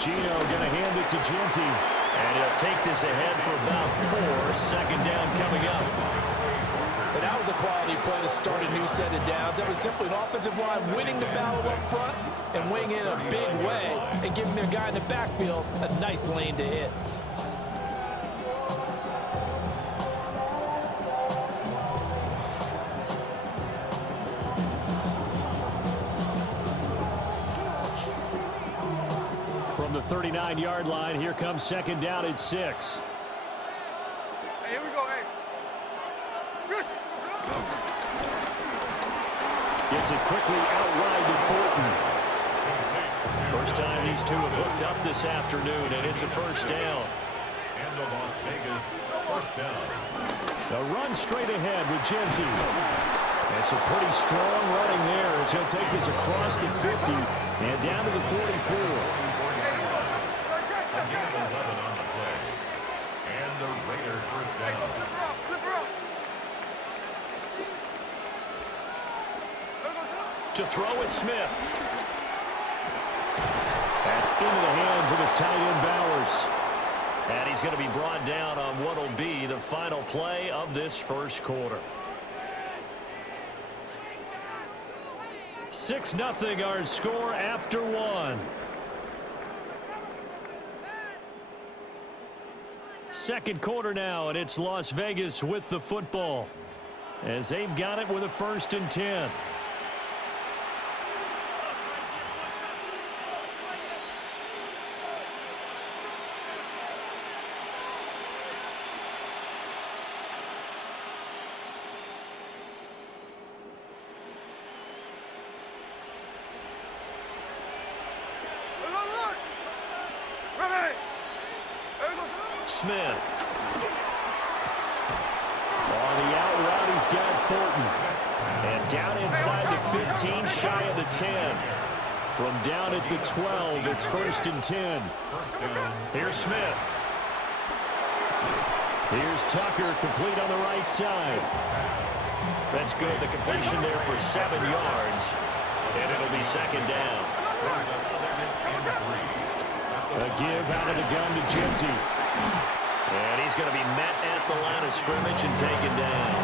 Gino going to hand it to Genty. And he'll take this ahead for about 4. Second down coming up. And that was a quality play to start a new set of downs. That was simply an offensive line winning the battle up front and winning in a big way and giving their guy in the backfield a nice lane to hit. From the 39-yard line, here comes second down at 6. Hey, here we go, hey. Gets it quickly out wide to Fulton. First time these two have hooked up this afternoon, and it's a first down. And the Las Vegas first down. A run straight ahead with Genty. It's a pretty strong running there as he'll take this across the 50 and down to the 44. Again, 11 on the play. And the Raider first down. To throw is Smith. That's into the hands of his tight end Bowers. And he's going to be brought down on what will be the final play of this first quarter. 6-0 our score after 1. Second quarter now, and it's Las Vegas with the football as they've got it with a 1st and 10. Smith. On the out route, he's got Fulton. And down inside the 15, shy of the 10. From down at the 12, it's 1st and 10. Here's Smith. Here's Tucker, complete on the right side. That's good. The completion there for 7 yards. And it'll be second down. A give out of the gun to Genty. And he's going to be met at the line of scrimmage and taken down.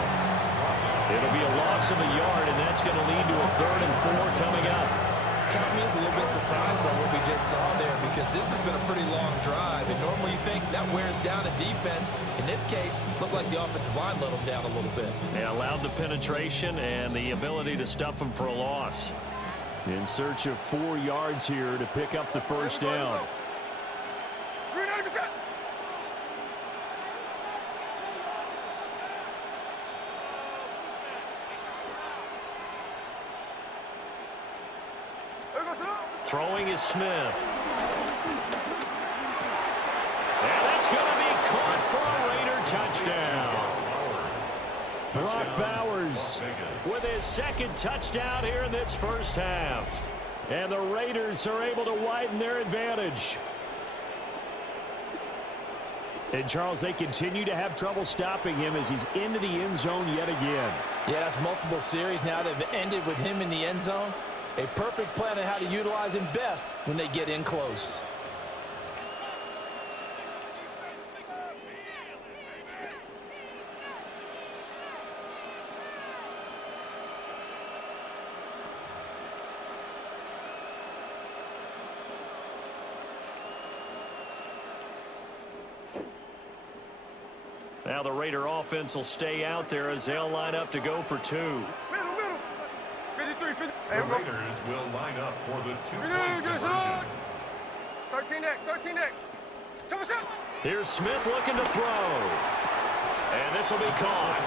It'll be a loss of a yard, and that's going to lead to a 3rd and 4 coming up. Count me as a little bit surprised by what we just saw there because this has been a pretty long drive, and normally you think that wears down a defense. In this case, looked like the offensive line let them down a little bit. They allowed the penetration and the ability to stuff them for a loss. In search of 4 yards here to pick up the first down. Throwing is Smith. And that's going to be caught for a Raider touchdown. Brock Bowers with his 2nd touchdown here in this first half. And the Raiders are able to widen their advantage. And, Charles, they continue to have trouble stopping him as he's into the end zone yet again. Yeah, that's multiple series now that have ended with him in the end zone. A perfect plan on how to utilize him best when they get in close. Now the Raider offense will stay out there as they'll line up to go for 2. Middle. 53, 50. The Raiders will line up for the 2-point conversion. 13X. Here's Smith looking to throw. And this will be caught.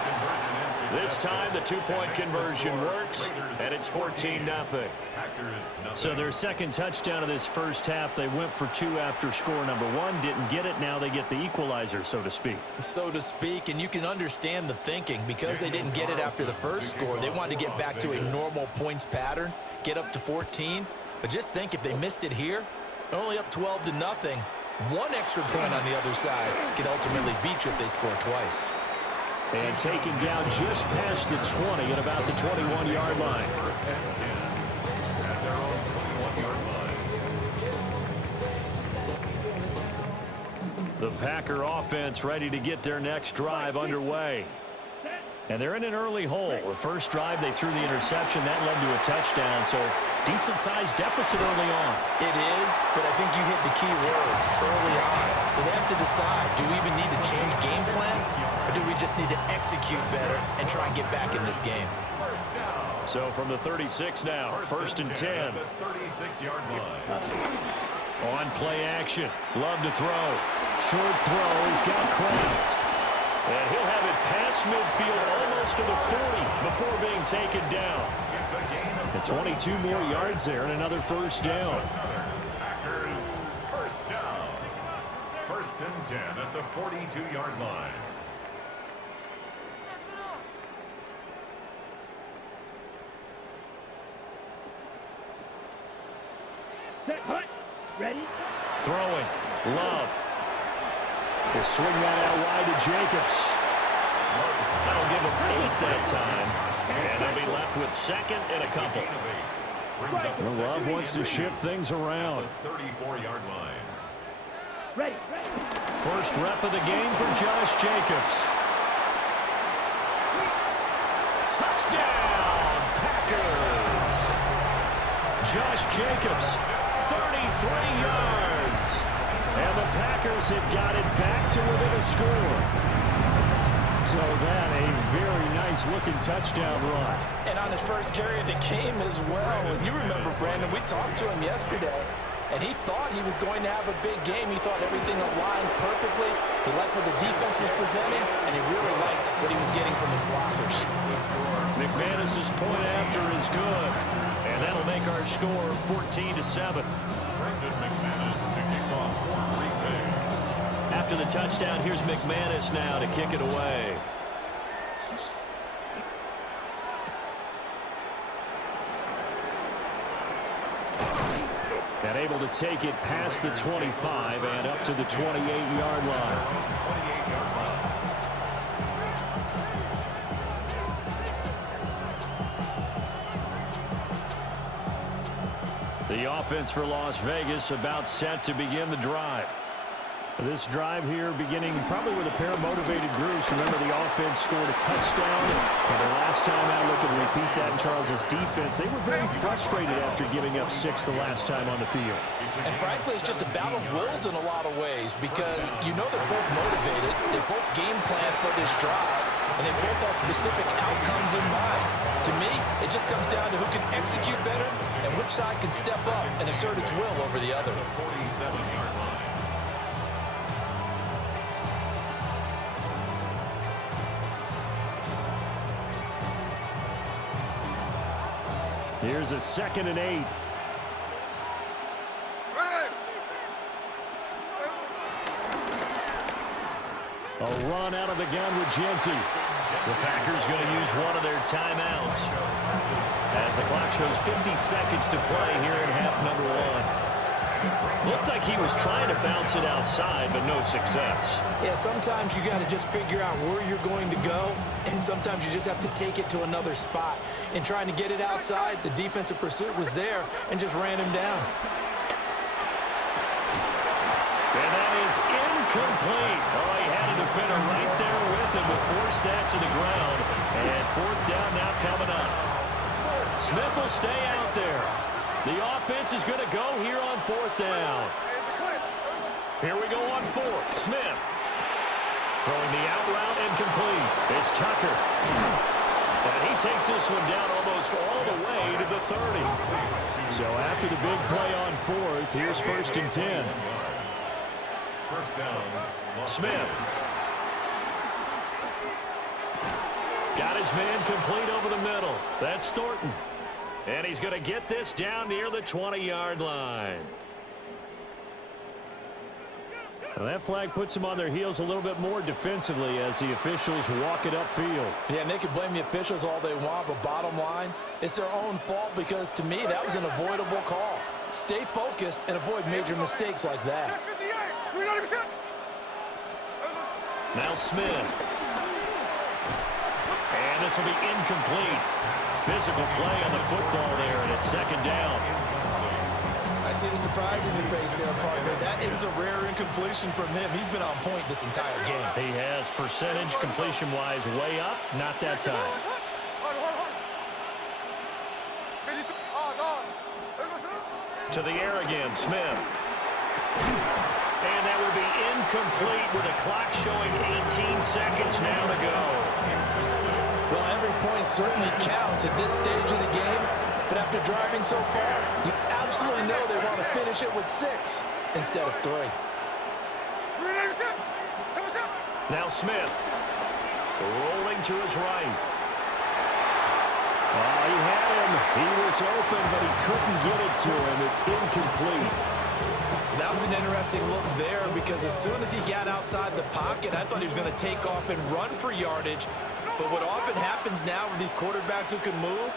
This time the 2-point conversion works, and it's 14-0. So their 2nd touchdown of this first half, they went for 2 after score number 1. Didn't get it. Now they get the equalizer, so to speak. So to speak, and you can understand the thinking. Because they didn't get it after the first score, they wanted to get back to a normal points pattern, get up to 14. But just think, if they missed it here, they're only up 12-0. 1 extra point on the other side can ultimately beat you if they score twice. And taken down just past the 20 at about the 21-yard line. At their own The Packer offense ready to get their next drive underway. And they're in an early hole. The first drive, they threw the interception. That led to a touchdown, so decent-sized deficit early on. It is, but I think you hit the key words early on. So they have to decide, do we even need to change game plan, or do we just need to execute better and try and get back in this game? So from the 36 now, first and 10. The 36-yard line. On play action. Love to throw. Short throw. He's got Kraft. And he'll have it past midfield almost to the 40 before being taken down. And 22 more yards there and another first down. Packers first down. First and 10 at the 42-yard line. Ready? Throwing. Love. He'll swing that out wide to Jacobs. That'll give him 8 that time. And they'll be left with second and a couple. Well, Love wants to shift things around. 34-yard line. Ready. First rep of the game for Josh Jacobs. Touchdown, Packers! Josh Jacobs, 33 yards. And the Packers have got it back to within a score. So that a very nice-looking touchdown run. And on his first carry of the game as well. And you remember, Brandon, we talked to him yesterday, and he thought he was going to have a big game. He thought everything aligned perfectly. He liked what the defense was presenting, and he really liked what he was getting from his blockers. McManus's point after is good. And that'll make our score 14-7. Brendan McManus to kick off for Green Bay. After the touchdown, here's McManus now to kick it away. And able to take it past the 25 and up to the 28-yard line. 28-yard line. The offense for Las Vegas about set to begin the drive. This drive here beginning probably with a pair of motivated groups. Remember, the offense scored a touchdown. And their last time out, looking to repeat that in Charles' defense. They were very frustrated after giving up 6 the last time on the field. And frankly, it's just a battle of wills in a lot of ways because you know they're both motivated. They both game plan for this drive, and they both have specific outcomes in mind. To me, it just comes down to who can execute better and which side can step up and assert its will over the other. 47-yard line. Here's a 2nd and 8. A run out of the gun with Genty. The Packers going to use one of their timeouts as the clock shows 50 seconds to play here in half number 1. Looked like he was trying to bounce it outside, but no success. Yeah, sometimes you got to just figure out where you're going to go, and sometimes you just have to take it to another spot. In trying to get it outside, the defensive pursuit was there and just ran him down. And that is incomplete. Oh, he had a defender right there with him to force that to the ground. And 4th down now coming up. Smith will stay out there. The offense is going to go here on 4th down. Here we go on 4th. Smith throwing the out route and complete. It's Tucker. And he takes this one down almost all the way to the 30. So after the big play on 4th, here's 1st and 10. First down. Smith. Got his man complete over the middle. That's Thornton. And he's going to get this down near the 20-yard line. Well, that flag puts them on their heels a little bit more defensively as the officials walk it upfield. Yeah, and they can blame the officials all they want, but bottom line, it's their own fault because, to me, that was an avoidable call. Stay focused and avoid major mistakes like that. Now Smith. And this will be incomplete. Physical play on the football there, and it's 2nd down. I see the surprise in your face there, partner. That is a rare incompletion from him. He's been on point this entire game. He has percentage completion-wise way up. Not that time. To the air again, Smith. And that would be incomplete with a clock showing 18 seconds now to go. Well, every point certainly counts at this stage of the game, but after driving so far, you absolutely know they want to finish it with 6 instead of 3. Now Smith rolling to his right. Oh, he had him. He was open, but he couldn't get it to him. It's incomplete. That was an interesting look there because as soon as he got outside the pocket, I thought he was going to take off and run for yardage. But what often happens now with these quarterbacks who can move,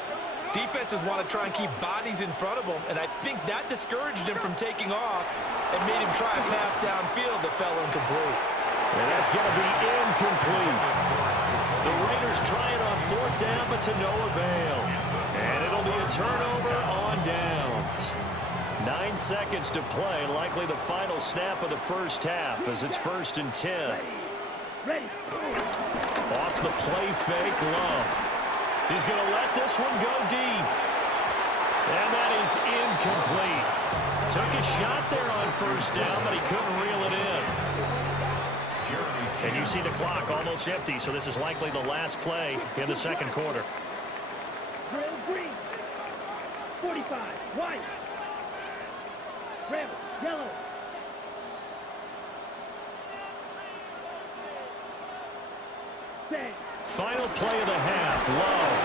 defenses want to try and keep bodies in front of them, and I think that discouraged him from taking off and made him try a pass downfield that fell incomplete. And that's going to be incomplete. The Raiders try it on 4th down, but to no avail. And it'll be a turnover on downs. 9 seconds to play, likely the final snap of the first half as it's 1st and 10. Ready. Off the play fake, Love. He's going to let this one go deep. And that is incomplete. Took a shot there on 1st down, but he couldn't reel it in. And you see the clock almost empty, so this is likely the last play in the 2nd quarter. Drill green. 45. White. Red. Yellow. Set. Final play of the half, Love.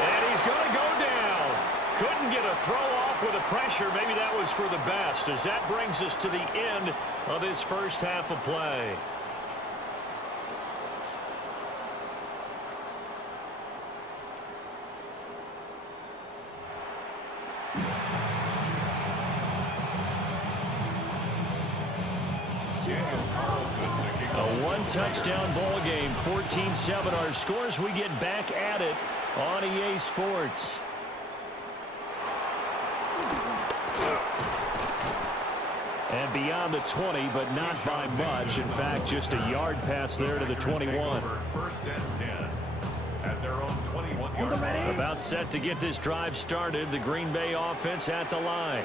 And he's going to go down. Couldn't get a throw off with the pressure. Maybe that was for the best, as that brings us to the end of this first half of play. A one-touchdown ball game, 14-7 our scores. We get back at it on EA Sports. And beyond the 20, but not by much. In fact, just a yard pass there to the 21. 1st and 10 at their own 21-yard line. About set to get this drive started. The Green Bay offense at the line.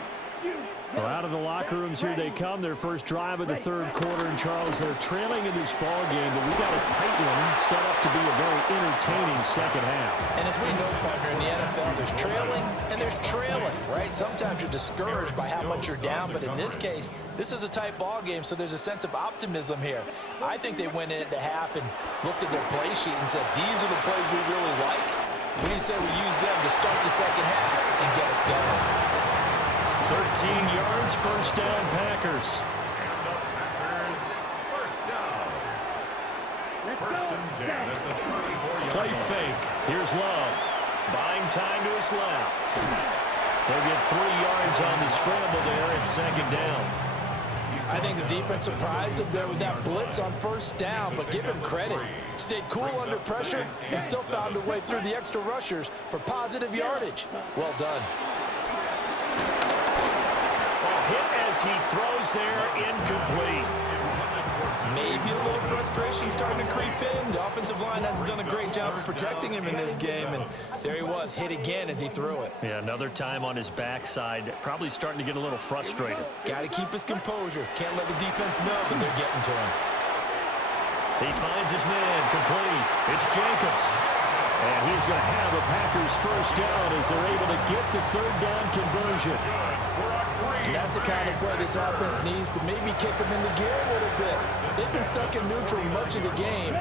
Well, out of the locker rooms here they come. Their first drive of the 3rd quarter. And, Charles, they're trailing in this ball game, but we got a tight one set up to be a very entertaining second half. And as we know, partner, in the NFL, there's trailing and there's trailing, right? Sometimes you're discouraged by how much you're down, but in this case, this is a tight ball game, so there's a sense of optimism here. I think they went into half and looked at their play sheet and said, these are the plays we really like. We say we use them to start the second half and get us going. 13 yards, 1st down, Packers. And the Packers, 1st down. 1st and 10 at the 34-yard Play line. fake. Here's Love. Buying time to his left. They'll get 3 yards on the scramble there at 2nd down. I think the defense surprised him there with that blitz on 1st down, but give him credit. Stayed cool under pressure and still found a way through the extra rushers for positive yardage. Well done. Hit as he throws there, incomplete. Maybe a little frustration starting to creep in. The offensive line hasn't done a great job of protecting him in this game, and there he was, hit again as he threw it. Yeah, another time on his backside, probably starting to get a little frustrated. Got to keep his composure. Can't let the defense know that they're getting to him. He finds his man, complete. It's Jacobs. And he's going to have a Packers 1st down as they're able to get the 3rd down conversion. And that's the kind of play this offense needs to maybe kick them into gear a little bit. They've been stuck in neutral much of the game.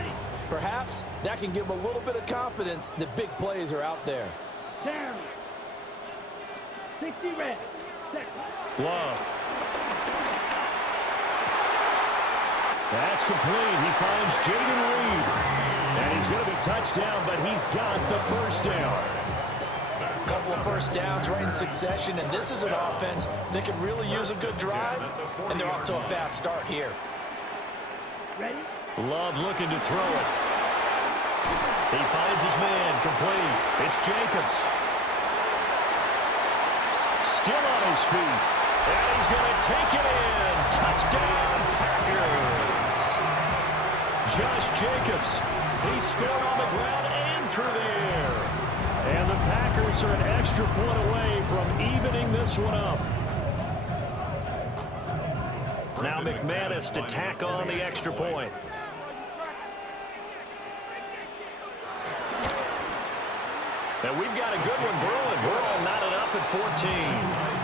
Perhaps that can give them a little bit of confidence that big plays are out there. Down. 60 red. Set. Love. That's complete. He finds Jaden Reed. And he's going to be touchdown, but he's got the 1st down. A couple of 1st downs right in succession, and this is an offense that could really use a good drive, and they're off to a fast start here. Ready. Love looking to throw it. He finds his man, complete. It's Jacobs. Still on his feet. And he's going to take it in. Touchdown, Packers. Josh Jacobs, he scored on the ground and through the air. And the Packers are an extra point away from evening this one up. Now McManus to tack on the extra point. And we've got a good one brewing. We're all knotted up at 14.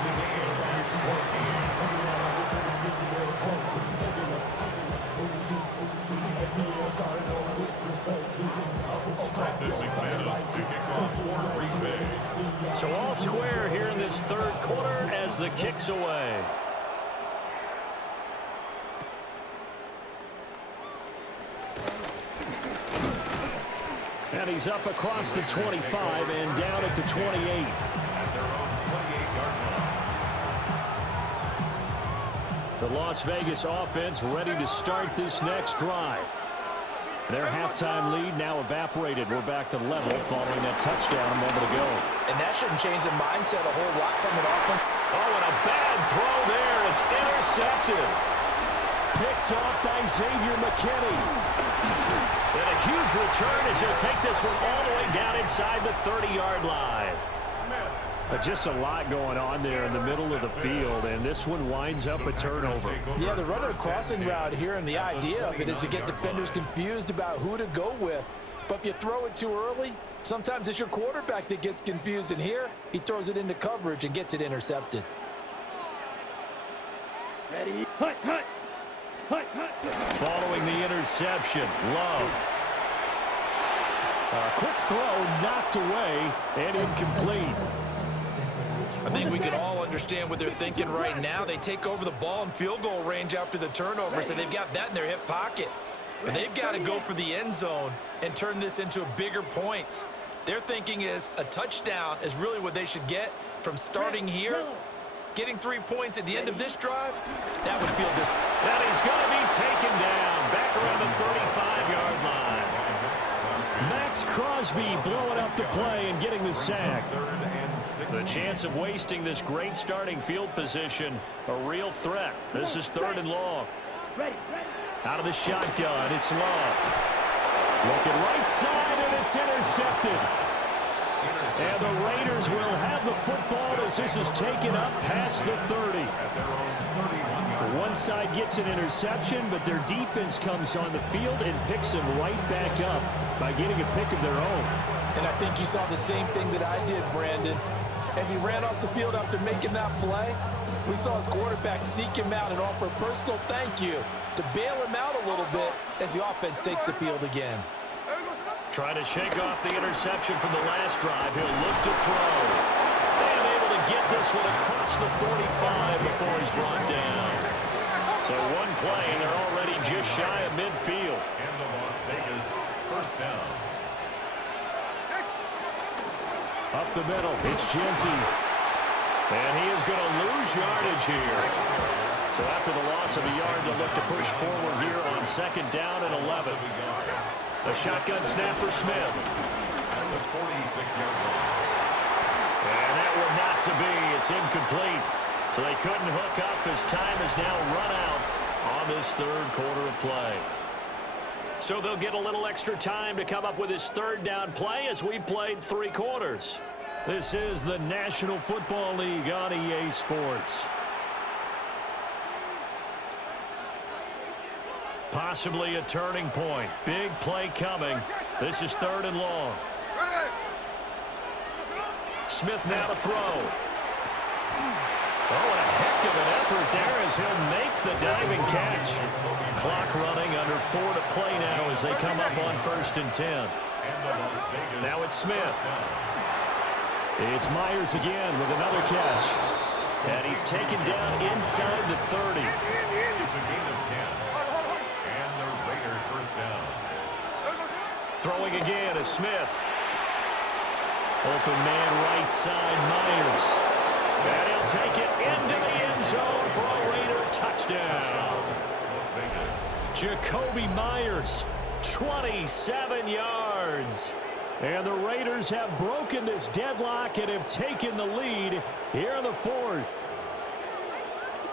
So all square here in this third quarter as the kick's away. And he's up across the 25 and down at the 28. The Las Vegas offense ready to start this next drive. Their halftime lead now evaporated. We're back to level following that touchdown a moment ago. And that shouldn't change the mindset a whole lot from an offense. Oh, and a bad throw there. It's intercepted. Picked off by Xavier McKinney. And a huge return as he'll take this one all the way down inside the 30-yard line. Just a lot going on there in the middle of the field, and this one winds up a turnover. Yeah, the runner crossing route here, and the idea of it is to get defenders confused about who to go with. But if you throw it too early, sometimes it's your quarterback that gets confused, and here he throws it into coverage and gets it intercepted. Ready? Hut, hut. Hut, hut. Following the interception, Love. A quick throw knocked away and incomplete. I think we can all understand what they're thinking right now. They take over the ball in field goal range after the turnover, so they've got that in their hip pocket. But they've got to go for the end zone and turn this into bigger points. Their thinking is a touchdown is really what they should get from starting here. Getting 3 points at the end of this drive, that would feel this. And he's going to be taken down back around the 35-yard line. Max Crosby blowing up the play and getting the sack. The chance of wasting this great starting field position, a real threat. This is 3rd and long. Out of the shotgun, it's Love. Looking right side, and it's intercepted. And the Raiders will have the football as this is taken up past the 30. One side gets an interception, but their defense comes on the field and picks them right back up by getting a pick of their own. And I think you saw the same thing that I did, Brandon. As he ran off the field after making that play, we saw his quarterback seek him out and offer a personal thank you to bail him out a little bit as the offense takes the field again. Trying to shake off the interception from the last drive. He'll look to throw. And able to get this one across the 45 before he's brought down. So one play, and they're already just shy of midfield. And the Las Vegas first down. Up the middle, it's Genty. And he is going to lose yardage here. So after the loss of a yard, they'll look to push forward here on 2nd down and 11. A shotgun snap for Smith. At the 46-yard line. And that one not to be. It's incomplete. So they couldn't hook up as time has now run out on this 3rd quarter of play. So they'll get a little extra time to come up with his 3rd down play as we've played 3 quarters. This is the National Football League on EA Sports. Possibly a turning point. Big play coming. This is 3rd and long. Smith now to throw. Oh, and a heck of an effort there as he'll make the diving catch. Clock running under 4 to play now as they come up on 1st and 10. Now it's Smith. It's Myers again with another catch. And he's taken down inside the 30. It's a gain of 10. And the Raider first down. Throwing again is Smith. Open man right side, Myers. And he'll take it into the end zone for a Raider touchdown. Jacoby Myers, 27 yards. And the Raiders have broken this deadlock and have taken the lead here in the 4th.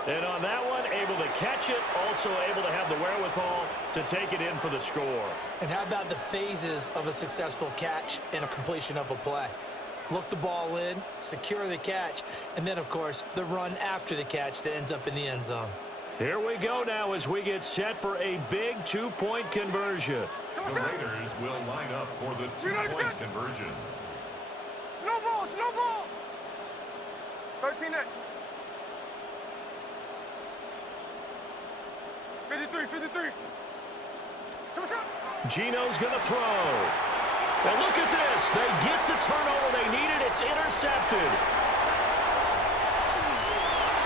And on that one, able to catch it, also able to have the wherewithal to take it in for the score. And how about the phases of a successful catch and a completion of a play? Look the ball in, secure the catch, and then, of course, the run after the catch that ends up in the end zone. Here we go now as we get set for a big two-point conversion. The Raiders will line up for the two-point conversion. Slow ball, slow ball. 13 next. 53, 53. Gino's going to throw. And look at this. They get the turnover they needed. It's intercepted.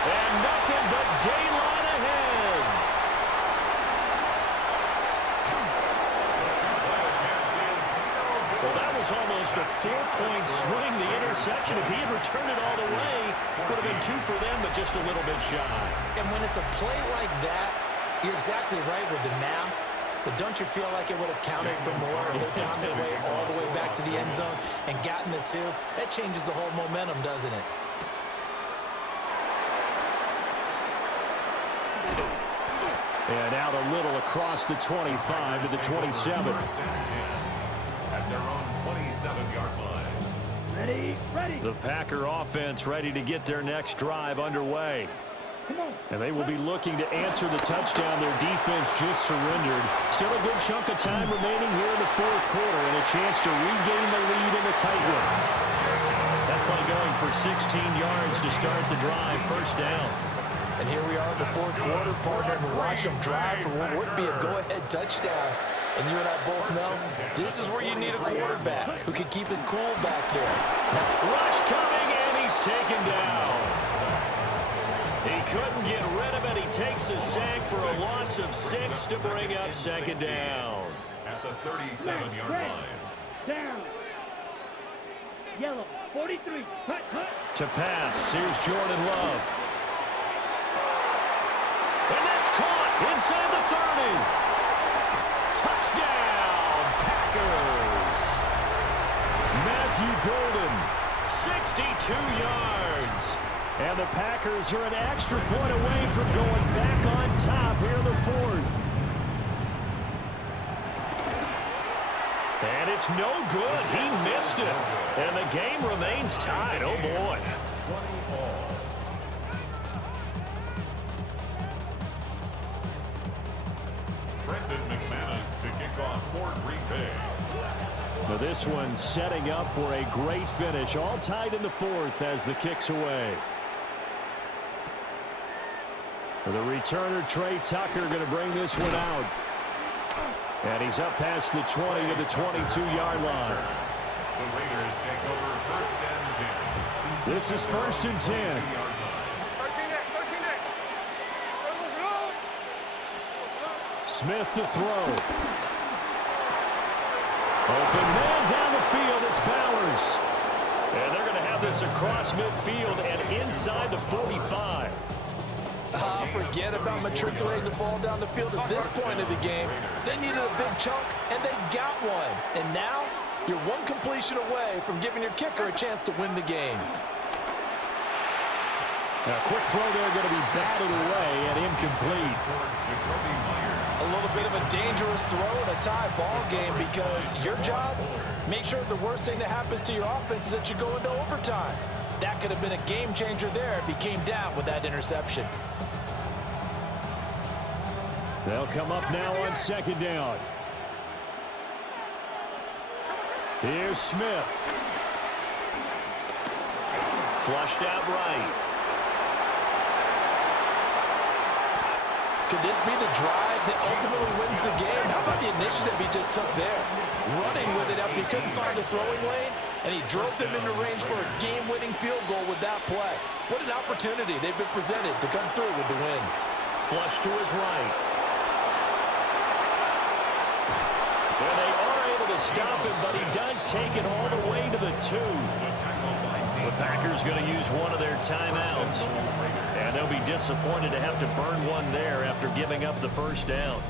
And nothing but daylight ahead. Well, that was almost a 4-point swing. The interception, if he had returned it all the way, would have been 2 for them, but just a little bit shy. And when it's a play like that, you're exactly right with the math. But don't you feel like it would have counted for more if they found their way all the way back to the end zone and gotten the 2? That changes the whole momentum, doesn't it? And out a little across the 25 to the 27. At their own 27-yard line. Ready, ready. The Packer offense ready to get their next drive underway. Come on. And they will be looking to answer the touchdown their defense just surrendered. Still a good chunk of time remaining here in the fourth quarter and a chance to regain the lead in the tight one. That play going for 16 yards to start the drive, first down. And here we are in the fourth quarter, partner, and watch them drive for what would be a go-ahead touchdown. And you and I both know this is where you need a quarterback who can keep his cool back there. Rush coming, and he's taken down. He couldn't get rid of it. He takes a sack for a loss of 6 to bring up second down. At the 37-yard line. Down. Yellow, 43. Hut, hut. To pass, here's Jordan Love. And that's caught inside the 30. Touchdown, Packers. Matthew Golden, 62 yards. And the Packers are an extra point away from going back on top here in the fourth. And it's no good. He missed it. And the game remains tied. Oh, boy. 20-all. Brendan McManus to kick off for Green Bay. Now this one setting up for a great finish. All tied in the fourth as the kick's away. For the returner, Trey Tucker going to bring this one out. And he's up past the 20 to the 22-yard line. The Raiders take over first and 10. This is first and 10. 13 next, 13 next. Smith to throw. Open man down the field. It's Bowers. And they're going to have this across midfield and inside the 45. Forget about matriculating the ball down the field at this point of the game. They needed a big chunk, and they got one. And now, you're one completion away from giving your kicker a chance to win the game. A quick throw there going to be batted away and incomplete. A little bit of a dangerous throw in a tie ball game because your job, make sure the worst thing that happens to your offense is that you go into overtime. That could have been a game changer there if he came down with that interception. They'll come up now on second down. Here's Smith. Flushed out right. Could this be the drive that ultimately wins the game? How about the initiative he just took there? Running with it after he couldn't find a throwing lane, and he drove them into range for a game-winning field goal with that play. What an opportunity they've been presented to come through with the win. Flush to his right. And they are able to stop him, but he does take it all the way to the 2. The Packers going to use one of their timeouts. And they'll be disappointed to have to burn one there after giving up the first down.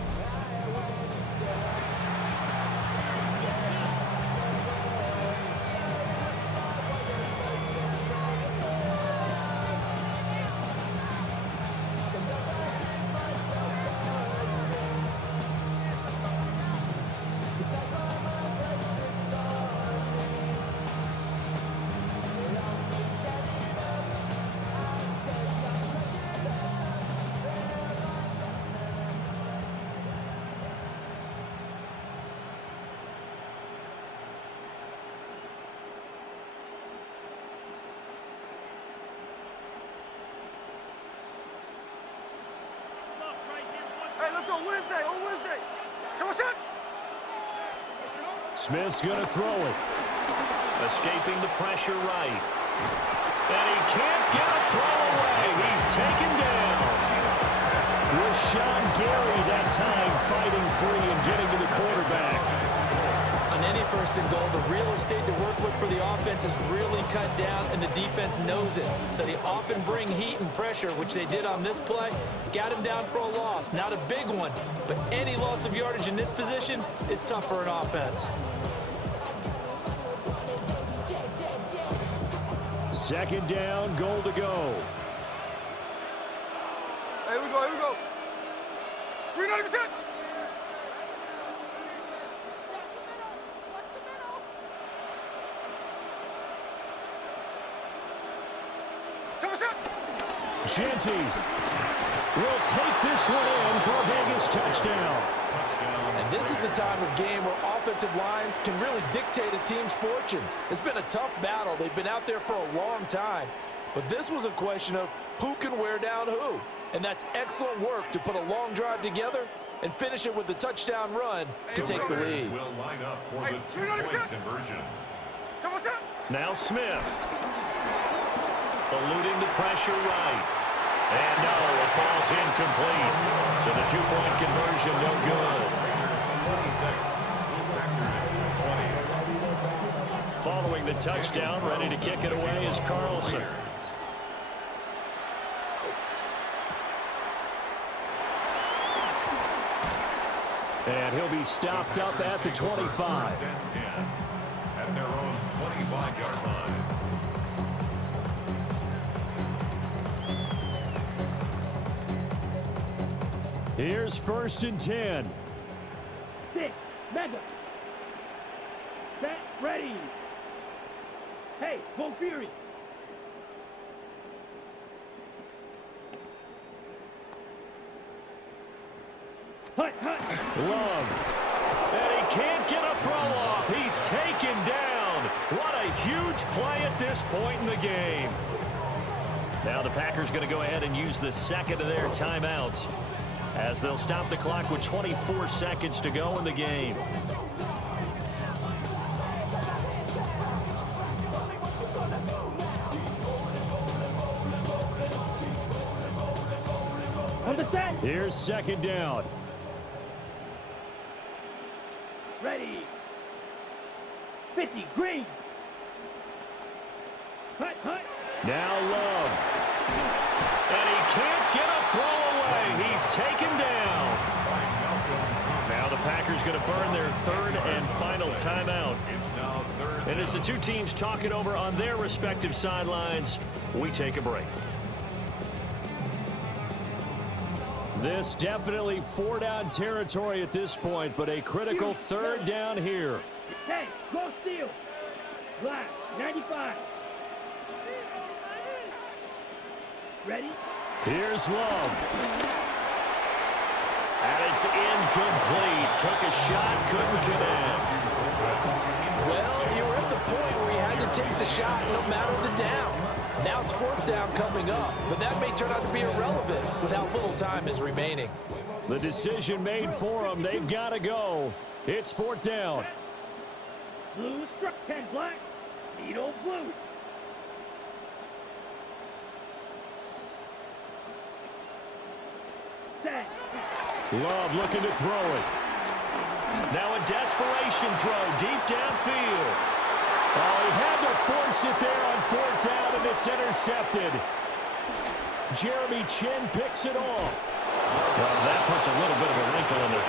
let's go. Wednesday, on Wednesday. Come on, shot. Smith's going to throw it. Escaping the pressure right. And he can't get a throw away. He's taken down. Rashawn Gary that time fighting free and getting to the quarterback. On any first and goal, the real estate to work with for the offense is really cut down, and the defense knows it. So they often bring heat and pressure, which they did on this play. Got him down for a loss. Not a big one, but any loss of yardage in this position is tough for an offense. Second down, goal to go. Here we go, here we go. 390%. Genty will take this one in for a Vegas touchdown. And this is a time of game where offensive lines can really dictate a team's fortunes. It's been a tough battle. They've been out there for a long time. But this was a question of who can wear down who. And that's excellent work to put a long drive together and finish it with the touchdown run to take the lead. Will line up for the two-point conversion. Now Smith. Eluding the pressure right. And no, it falls incomplete. So the two-point conversion no good. 26. Following the touchdown, ready to kick it away is Carlson. And he'll be stopped up at the 25. First and 10 at their own 25-yard line. Here's first and 10. 6, mega. Set, ready. Hey, full fury. Hut, hut. Love. And he can't get a throw off. He's taken down. What a huge play at this point in the game. Now the Packers going to go ahead and use the second of their timeouts, as they'll stop the clock with 24 seconds to go in the game. On the set. Here's second down. Ready. 50, green. Hut, hut. Now Love. And he can't get a throw away. He's taken down. Now the Packers going to burn their third and final timeout. And as the two teams talk it over on their respective sidelines, we take a break. This definitely four-down territory at this point, but a critical third down here. Hey, go steal. Black, 95. Ready? Here's Love. And it's incomplete. Took a shot, couldn't connect. Well, you were at the point where you had to take the shot no matter the down. Now it's fourth down coming up, but that may turn out to be irrelevant with how little time is remaining. The decision made for them. They've got to go. It's fourth down. Blue struck 10, black. Needle blue. Set. Love looking to throw it. Now a desperation throw deep downfield. Oh, he had to force it there on fourth down, and it's intercepted. Jeremy Chin picks it off. Well, that puts a little bit of a wrinkle in their